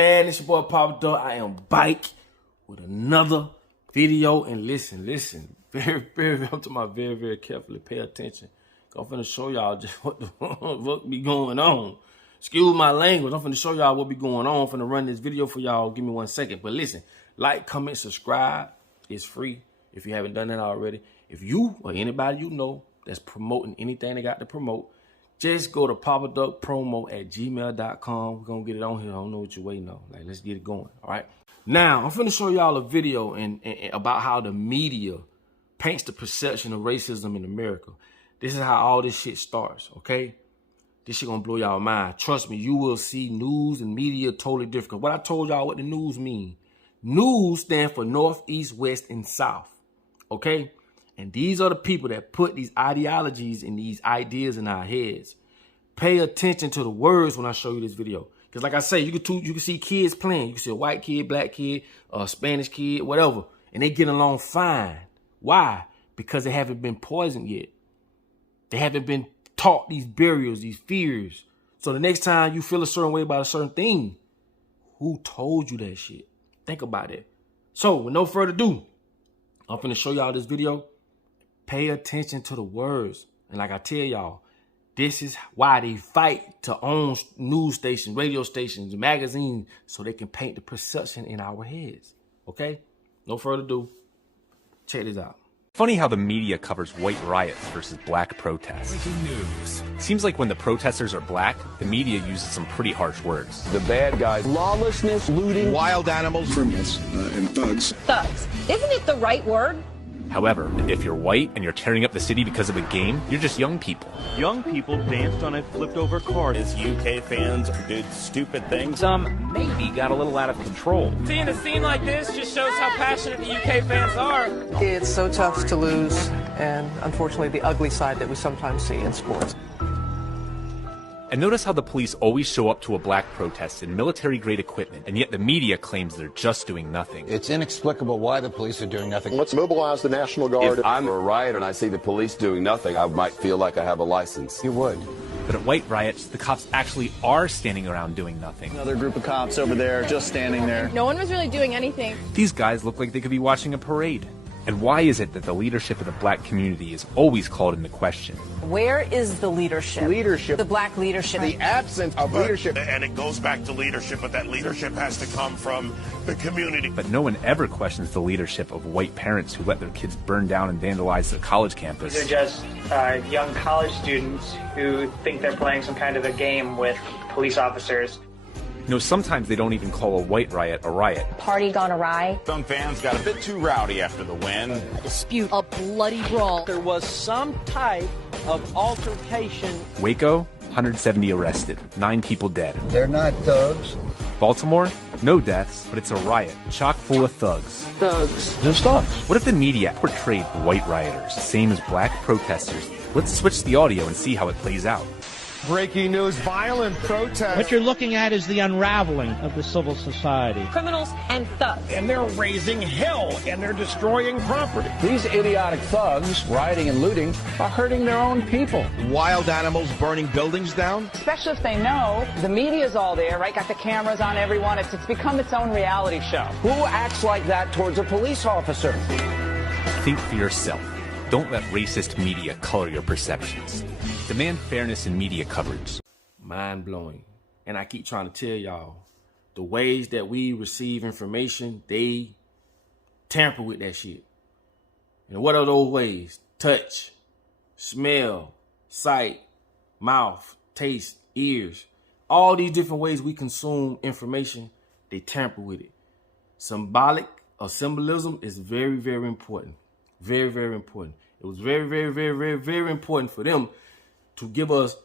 Man, it's your boy Papa Duck. I am back with another video. And listen, very carefully. Pay attention. I'm finna show y'all just what be going on. Excuse my language. I'm finna show y'all what be going on. I'm finna run this video for y'all. Give me 1 second. But listen, like, comment, subscribe. It's free if you haven't done that already. If you or anybody you know that's promoting anything they got to promote, just go to papaduckpromo@gmail.com. We're going to get it on here. I don't know what you're waiting on. Like, let's get it going, all right? Now, I'm finna show y'all a video and about how the media paints the perception of racism in America. This is how all this shit starts, okay? This shit gonna blow y'all mind. Trust me, you will see news and media totally different. What I told y'all what the news mean. News stand for North, East, West, and South, okay? And these are the people that put these ideologies and these ideas in our heads. Pay attention to the words when I show you this video. Because like I say, you can see kids playing. You can see a white kid, black kid, a Spanish kid, whatever. And they get along fine. Why? Because they haven't been poisoned yet. They haven't been taught these barriers, these fears. So the next time you feel a certain way about a certain thing, who told you that shit? Think about it. So with no further ado, I'm finna show y'all this video. Pay attention to the words. And like I tell y'all, this is why they fight to own news stations, radio stations, magazines, so they can paint the perception in our heads. Okay? No further ado. Check this out. Funny how the media covers white riots versus black protests. Breaking news. Seems like when the protesters are black, the media uses some pretty harsh words. The bad guys. Lawlessness, looting, Wild animals. Criminals and thugs. Thugs. Isn't it the right word? However, if you're white and you're tearing up the city because of a game, you're just young people. Young people danced on a flipped-over car. As UK fans did stupid things. Some maybe got a little out of control. Seeing a scene like this just shows how passionate the UK fans are. It's so tough to lose, and unfortunately the ugly side that we sometimes see in sports. And notice how the police always show up to a black protest in military-grade equipment, and yet the media claims they're just doing nothing. It's inexplicable why the police are doing nothing. Let's mobilize the National Guard. If I'm a riot and I see the police doing nothing, I might feel like I have a license. You would. But at white riots, the cops actually are standing around doing nothing. Another group of cops over there just standing there. No one was really doing anything. These guys look like they could be watching a parade. And why is it that the leadership of the black community is always called into question? Where is the leadership? Leadership. The black leadership. The absence of leadership. And it goes back to leadership, but that leadership has to come from the community. But no one ever questions the leadership of white parents who let their kids burn down and vandalize the college campus. These are just young college students who think they're playing some kind of a game with police officers. You know, sometimes they don't even call a white riot a riot. Party gone awry. Some fans got a bit too rowdy after the win. A dispute. A bloody brawl. There was some type of altercation. Waco, 170 arrested, 9 people dead. They're not thugs. Baltimore, no deaths, but it's a riot, chock full of thugs. Thugs. Just thugs. What if the media portrayed white rioters, same as black protesters? Let's switch the audio and see how it plays out. Breaking news, violent protest. What you're looking at is the unraveling of the civil society. Criminals and thugs. And they're raising hell and they're destroying property. These idiotic thugs, rioting and looting, are hurting their own people. Wild animals burning buildings down. Especially if they know the media's all there, right? Got the cameras on everyone. It's become its own reality show. Who acts like that towards a police officer? Think for yourself. Don't let racist media color your perceptions. Demand fairness in media coverage. Mind blowing. And I keep trying to tell y'all, the ways that we receive information, they tamper with that shit. And what are those ways? Touch, smell, sight, mouth, taste, ears. All these different ways we consume information, they tamper with it. Symbolic or symbolism is very, very important. Very, very important. It was very, very, very, very, very important for them to give us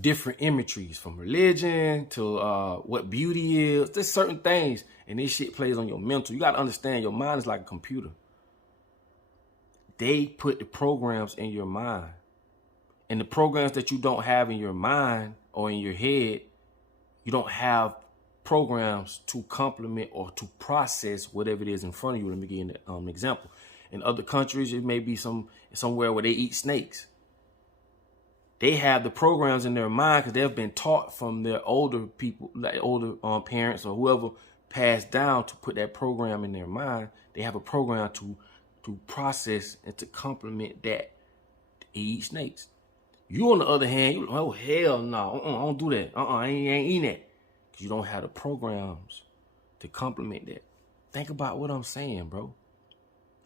different imageries, from religion to what beauty is. There's certain things, and this shit plays on your mental. You got to understand, your mind is like a computer. They put the programs in your mind. And the programs that you don't have in your mind or in your head, you don't have programs to complement or to process whatever it is in front of you. Let me give you an example. In other countries, it may be somewhere where they eat snakes. they have the programs in their mind because they've been taught from their older people, like older parents or whoever passed down to put that program in their mind. They have a program to process and to complement that to eat snakes. You, on the other hand, you, oh, hell no, I don't do that. I ain't eating that. Because you don't have the programs to complement that. Think about what I'm saying, bro.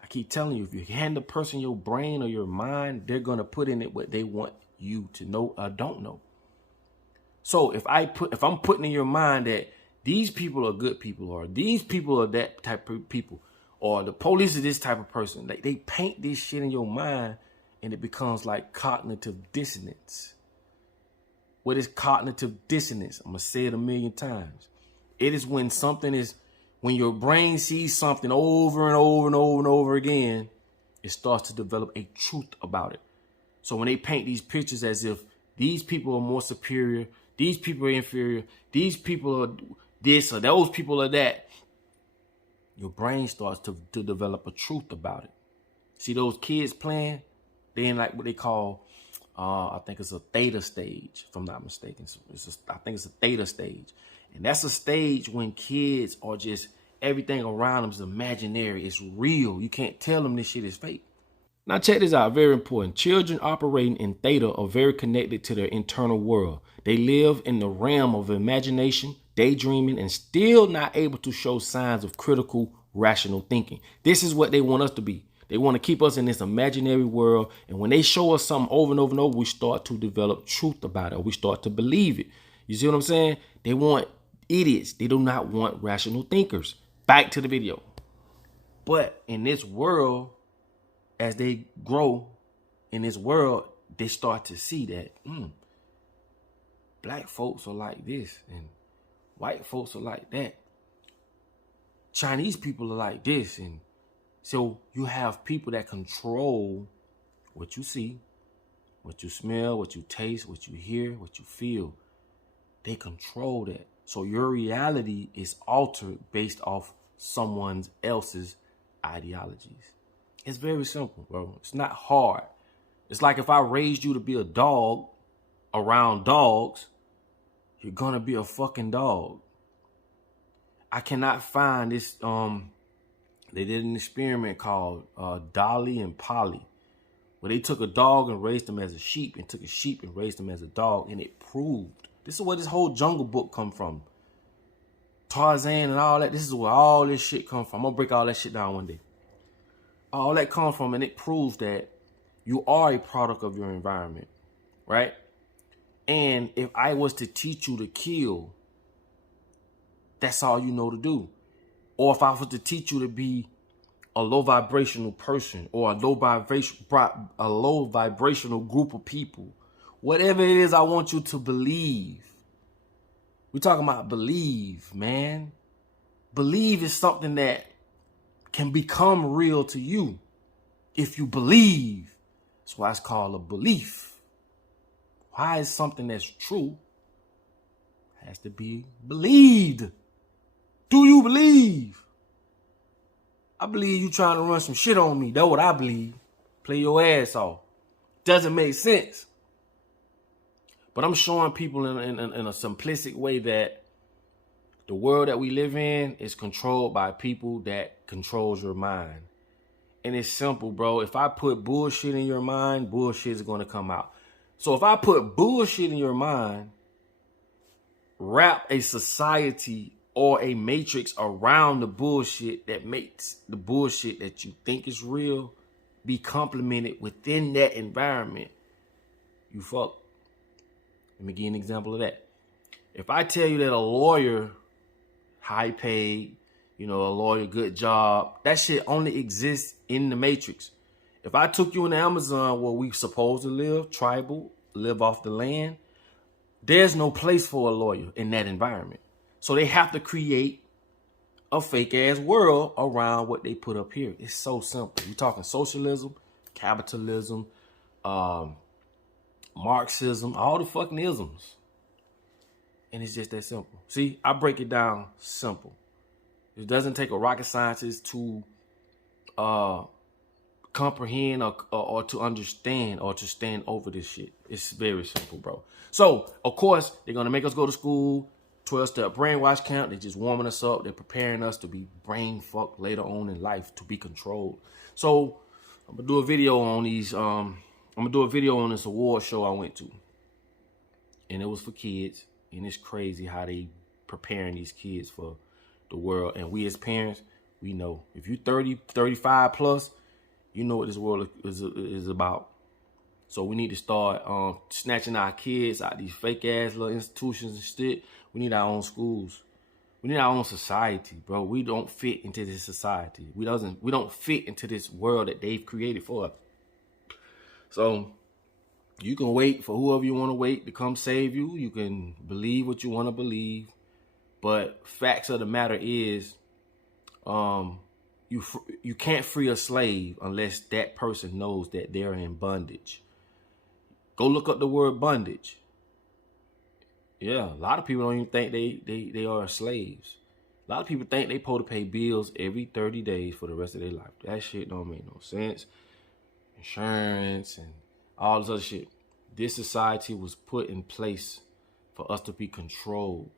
I keep telling you, if you hand the person your brain or your mind, they're going to put in it what they want you to know or don't know. So if I'm putting in your mind that these people are good people, or these people are that type of people, or the police is this type of person, like they paint this shit in your mind, and it becomes like cognitive dissonance. What is cognitive dissonance? I'm going to say it a million times. It is when when your brain sees something over and over and over and over again, it starts to develop a truth about it. So when they paint these pictures as if these people are more superior, these people are inferior, these people are this or those people are that, your brain starts to develop a truth about it. See those kids playing? They in like what they call, I think it's a theta stage, if I'm not mistaken. I think it's a theta stage. And that's a stage when kids are just, everything around them is imaginary. It's real. You can't tell them this shit is fake. Now check this out, very important. Children operating in theta are very connected to their internal world. They live in the realm of imagination, daydreaming, and still not able to show signs of critical, rational thinking. This is what they want us to be. They want to keep us in this imaginary world. And when they show us something over and over and over, we start to develop truth about it, or we start to believe it. You see what I'm saying? They want idiots. They do not want rational thinkers. Back to the video. But in this world, as they grow in this world, they start to see that black folks are like this and white folks are like that. Chinese people are like this. And so you have people that control what you see, what you smell, what you taste, what you hear, what you feel. They control that. So your reality is altered based off someone else's ideologies. It's very simple, bro. It's not hard. It's like if I raised you to be a dog around dogs, you're gonna be a fucking dog. I cannot find this. They did an experiment called Dolly and Polly, where they took a dog and raised them as a sheep, and took a sheep and raised them as a dog, and it proved. This is where this whole Jungle Book come from. Tarzan and all that. This is where all this shit come from. I'm gonna break all that shit down one day. All that comes from, and it proves that you are a product of your environment, right? And if I was to teach you to kill, that's all you know to do. Or if I was to teach you to be a low vibrational person, or a low vibrational group of people, whatever it is I want you to believe. We're talking about believe, man. Believe is something that can become real to you if you believe. That's why it's called a belief. Why is something that's true has to be believed? Do you believe? I believe you trying to run some shit on me. That's what I believe. Play your ass off. Doesn't make sense. But I'm showing people in a simplistic way that the world that we live in is controlled by people that controls your mind. And it's simple, bro. If I put bullshit in your mind, bullshit is going to come out. So if I put bullshit in your mind, wrap a society or a matrix around the bullshit that makes the bullshit that you think is real be complemented within that environment, you fuck. Let me give you an example of that. If I tell you that a lawyer, high paid, a lawyer, good job, that shit only exists in the matrix. If I took you in the Amazon where we supposed to live, tribal, live off the land, there's no place for a lawyer in that environment. So they have to create a fake ass world around what they put up here. It's so simple. We're talking socialism, capitalism, Marxism, all the fucking isms. And it's just that simple. See, I break it down simple. It doesn't take a rocket scientist to comprehend or to understand or to stand over this shit. It's very simple, bro. So, of course, they're going to make us go to school, 12-step brainwash camp. They're just warming us up. They're preparing us to be brain fucked later on in life, to be controlled. So, I'm going to do a video on these, I'm going to do a video on this award show I went to. And it was for kids. And it's crazy how they preparing these kids for the world. And we as parents, we know. If you're 30, 35 plus, you know what this world is about. So we need to start snatching our kids out these fake ass little institutions and shit. We need our own schools. We need our own society, bro. We don't fit into this society. We don't fit into this world that they've created for us. So you can wait for whoever you want to wait to come save you. You can believe what you want to believe. But facts of the matter is, you can't free a slave unless that person knows that they're in bondage. Go look up the word bondage. Yeah, a lot of people don't even think they are slaves. A lot of people think they supposed to pay bills every 30 days for the rest of their life. That shit don't make no sense. Insurance and all this other shit. This society was put in place for us to be controlled.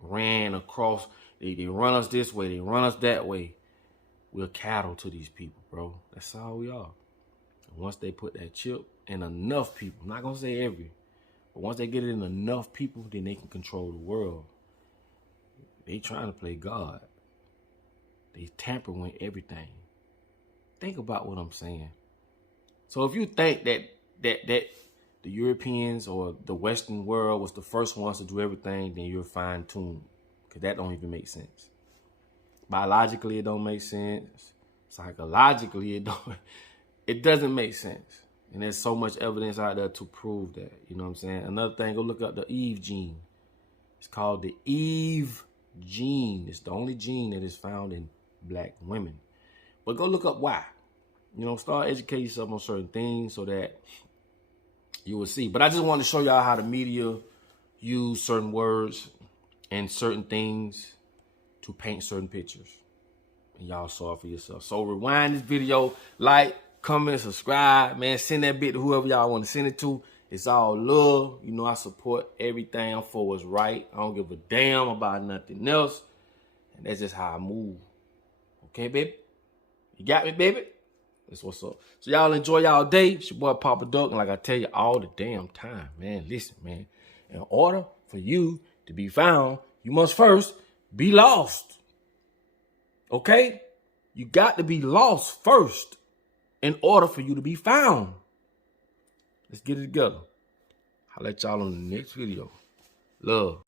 Ran across. They run us this way. They run us that way. We're cattle to these people, bro. That's all we are. And once they put that chip in enough people, I'm not going to say every, but once they get it in enough people, then they can control the world. They trying to play God. They tamper with everything. Think about what I'm saying. So if you think that the Europeans or the Western world was the first ones to do everything, then you're fine-tuned. Because that don't even make sense. Biologically, it don't make sense. Psychologically, it doesn't make sense. And there's so much evidence out there to prove that. You know what I'm saying? Another thing, go look up the Eve gene. It's called the Eve gene. It's the only gene that is found in black women. But go look up why. You know, start educating yourself on certain things so that you will see. But I just want to show y'all how the media use certain words and certain things to paint certain pictures. And y'all saw it for yourself. So rewind this video, like, comment, subscribe, man. Send that bit to whoever y'all want to send it to. It's all love. You know, I support everything. I'm for what's right. I don't give a damn about nothing else. And that's just how I move. Okay, baby? You got me, baby? That's what's up. So y'all enjoy y'all day. It's your boy Papa Duck. And like I tell you all the damn time, man, listen, man. In order for you to be found, you must first be lost. Okay? You got to be lost first in order for you to be found. Let's get it together. I'll let y'all on the next video. Love.